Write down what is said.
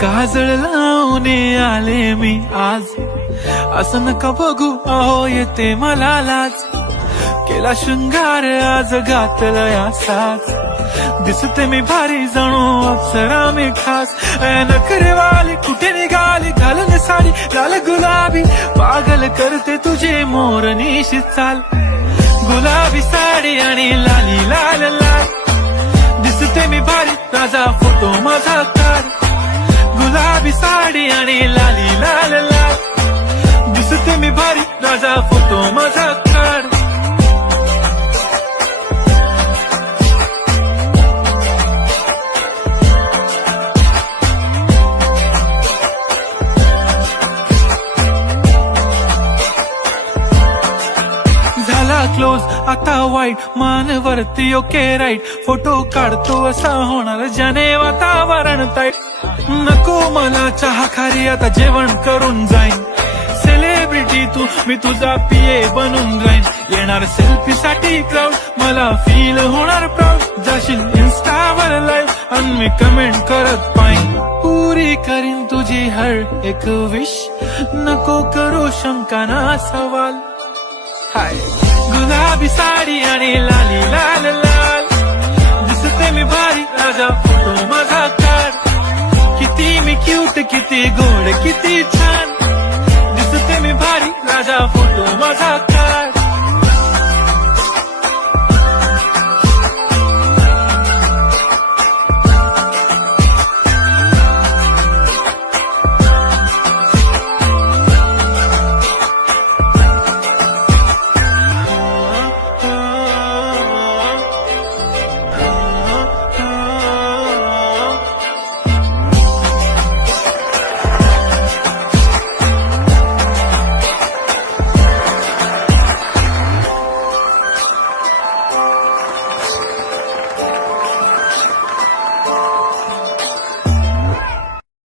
काजळ लावून आले मी आज, असं नका बघू अहो येते मला लाज. केला शृंगार आज घातला या साज, दिसते मी भारी जणू अप्सरा मी खास. नखरेवाली कुठे निघाली घालून साडी लाल गुलाबी, पागल करते तुझे मोरनीशी चाल. गुलाबी साडी आणि लाली लाल लाल, दिसते मी भारी राजा फोटो माझा काढ. गुलाबी साडी आणि लाली लाल लाल, दिसते मी भारी राजा फोटो माझा काढ. क्लोज आता वाईट मानवरती ओके राईट, फोटो काढतो असा होणार ज्याने वातावरण ताईट. नको मला चहा खारी आता जेवण करून जाईन. सेलिब्रिटी तू मी तुझा पिये बनून राहीन. येणार सेल्फी साठी क्राऊड मला फील होणार प्राऊड. जाशील इन्स्टावर लाईव्ह आणि मी कमेंट करत पाईन. पुरी करीन तुझी हर एक विश, नको करू शंका ना सवाल. हाय गुलाबी साडी आणि लाली लाल लाल, दिसते मी भारी राजा फोटो माझा काढ. किती मी क्यूट किती गोड किती छान, दिसते मी भारी राजा फोटो माझा.